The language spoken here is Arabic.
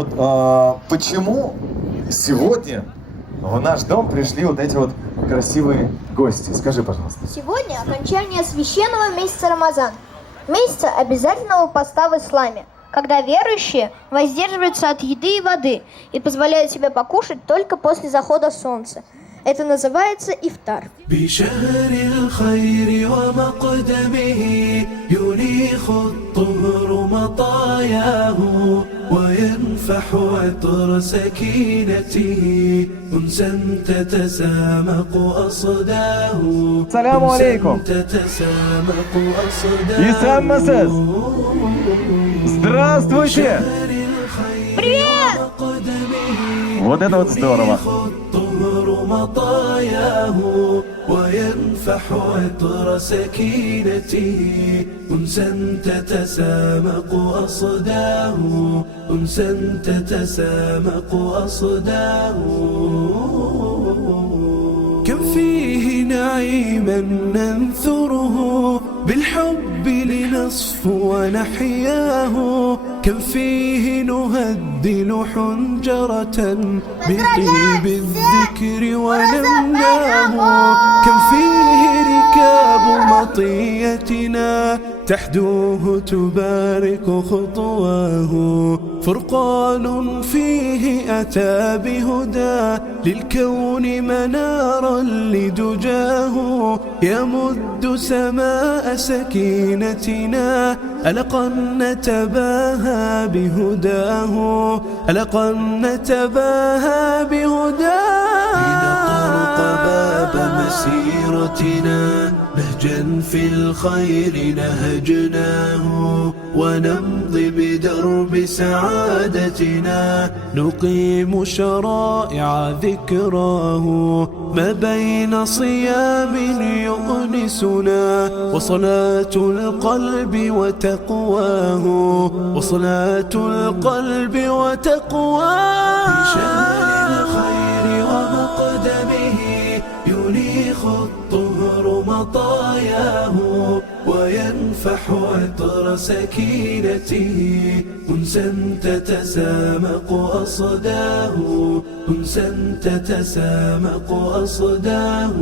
Вот почему сегодня в наш дом пришли вот эти вот красивые гости? Скажи, пожалуйста. Сегодня окончание священного месяца Рамазан, месяца обязательного поста в исламе, когда верующие воздерживаются от еды и воды и позволяют себе покушать только после захода солнца. Это называется ифтар. بشهر الخير ومقدمه ينيخ الطهر مطاياه وينفح عطر سكينته أنسا تتسامق أصداه. السلام عليكم. تتسامق أصداه. Исламмасыз? Здравствуйте! Привет! Вот это вот здорово! الطهر مطاياه وينفح عطر سكينته أنسا تتسامق أصداه أنسا تتسامق أصداه. كم فيه نعيما ننثره بالحب لنصفو ونحياه. كم فيه نهدل حنجرة بطيب الذكر ونمناه. كم فيه ركاب مطيتنا تحدوه تبارك خطواه. فرقان فيه أتى بهدى للكون منارا لدجاه. يمد سماء سكينتنا ألقا نتباهى بهداه. ألقا نتباهى بهداه. لنطرق باب مسيرتنا نهجا في الخير نهجناه ونمضي بدرب سعادتنا نقيم شرائع ذكراه. ما بين صيام يؤنسنا وصلاة القلب وتقواه. وصلاة القلب وتقواه. بشهر الخير ومقدمه ينيخ الطهر مطاياه وينفح عطر سكينته أنسا تتسامق أصداه. أنسا تتسامق أصداه.